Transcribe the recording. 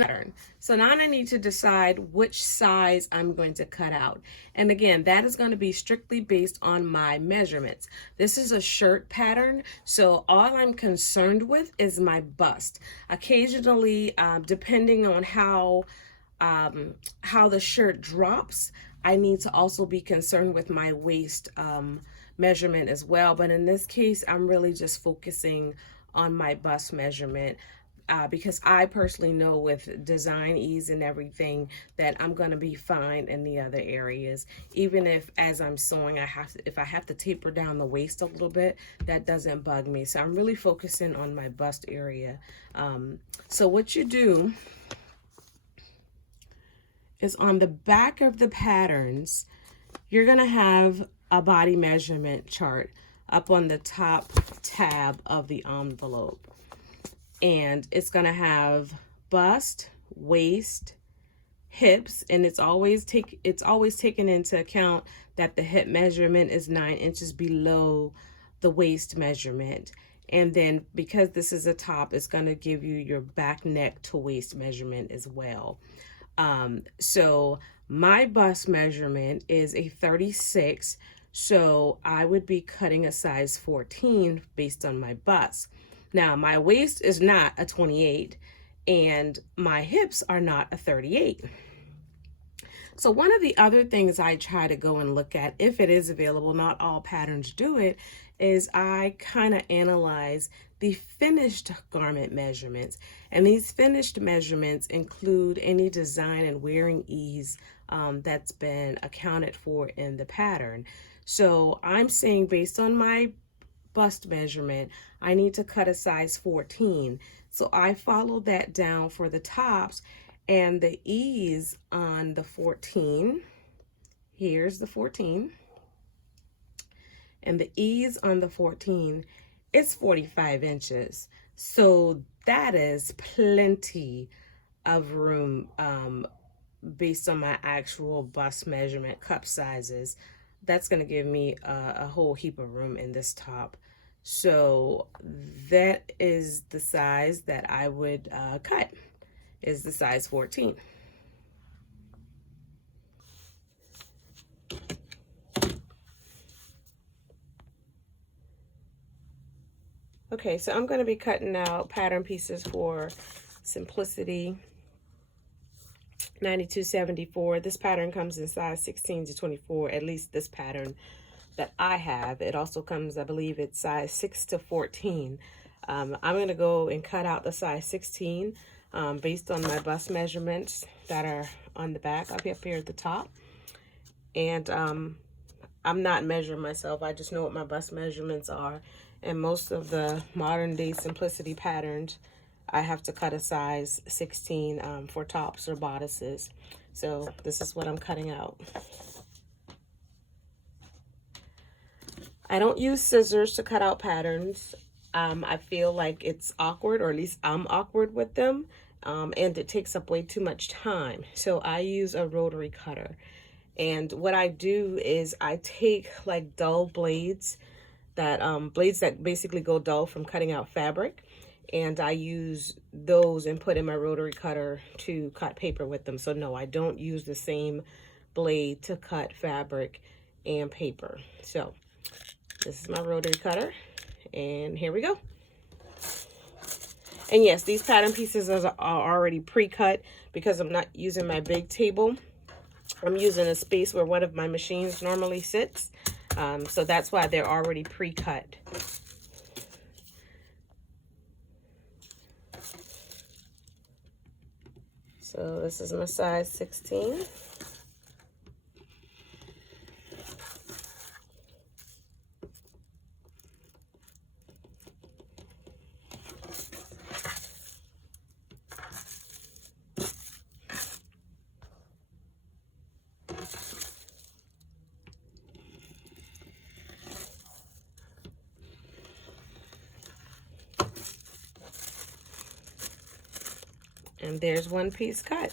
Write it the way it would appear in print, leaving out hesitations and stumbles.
pattern. So now I need to decide which size I'm going to cut out. And again, that is going to be strictly based on my measurements. This is a shirt pattern, so all I'm concerned with is my bust. Occasionally, depending on how the shirt drops, I need to also be concerned with my waist measurement as well. But in this case, I'm really just focusing on my bust measurement. Because I personally know with design ease and everything that I'm going to be fine in the other areas. Even if as I'm sewing, if I have to taper down the waist a little bit, that doesn't bug me. So I'm really focusing on my bust area. So what you do is on the back of the patterns, you're going to have a body measurement chart up on the top tab of the envelope. And it's going to have bust, waist, hips, and it's always taken into account that the hip measurement is 9 inches below the waist measurement. And then because this is a top, it's going to give you your back, neck to waist measurement as well. So my bust measurement is a 36, so I would be cutting a size 14 based on my bust. Now, my waist is not a 28 and my hips are not a 38. So one of the other things I try to go and look at, if it is available, not all patterns do it, is I kind of analyze the finished garment measurements. And these finished measurements include any design and wearing ease that's been accounted for in the pattern. So I'm saying based on my bust measurement, I need to cut a size 14. So I followed that down for the tops, and the ease on the 14, here's the 14, and the ease on the 14 is 45 inches. So that is plenty of room based on my actual bust measurement cup sizes. That's going to give me a whole heap of room in this top. So that is the size that I would cut, is the size 14. Okay, so I'm going to be cutting out pattern pieces for Simplicity 9274. This pattern comes in size 16 to 24, at least this pattern that I have. It also comes, I believe it's size 6 to 14. I'm going to go and cut out the size 16 based on my bust measurements that are on the back up here at the top. And I'm not measuring myself. I just know what my bust measurements are. And most of the modern day Simplicity patterns, I have to cut a size 16 for tops or bodices. So this is what I'm cutting out. I don't use scissors to cut out patterns. I feel like it's awkward, or at least I'm awkward with them, and it takes up way too much time. So I use a rotary cutter. And what I do is I take like dull blades that basically go dull from cutting out fabric, and I use those and put in my rotary cutter to cut paper with them. So no, I don't use the same blade to cut fabric and paper. So this is my rotary cutter, and here we go. And yes, these pattern pieces are already pre-cut because I'm not using my big table. I'm using a space where one of my machines normally sits. So that's why they're already pre-cut. So this is my size 16. And there's one piece cut.